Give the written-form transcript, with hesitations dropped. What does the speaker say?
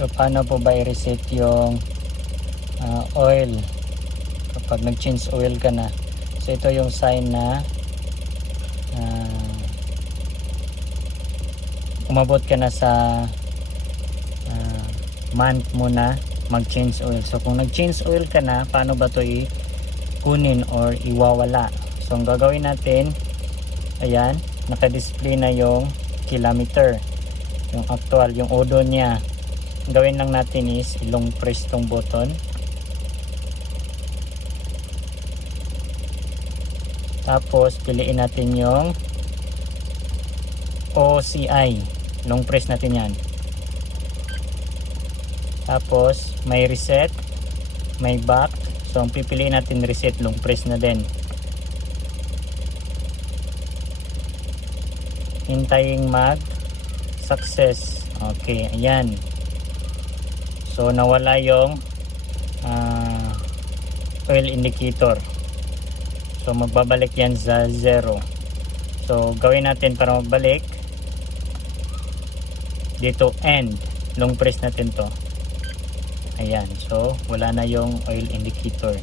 So paano po ba i-reset yung oil kapag nag-change oil ka na? So ito yung sign na umabot ka na sa month mo na mag-change oil. So kung nag-change oil ka na, paano ba to kunin or iwawala? So ang gagawin natin, ayan, naka-display na yung kilometer, yung actual, yung odo niya. Ang gawin lang natin is ilong press tong button, tapos piliin natin yung OCI, long press natin yan. Tapos may reset, may back. So ang pipiliin natin reset, long press na din. Hintayin mag success. Okay, ayan. So nawala yung oil indicator. So magbabalik yan sa 0. So gawin natin para magbalik dito, end, long press natin to. Ayan, so wala na yung oil indicator.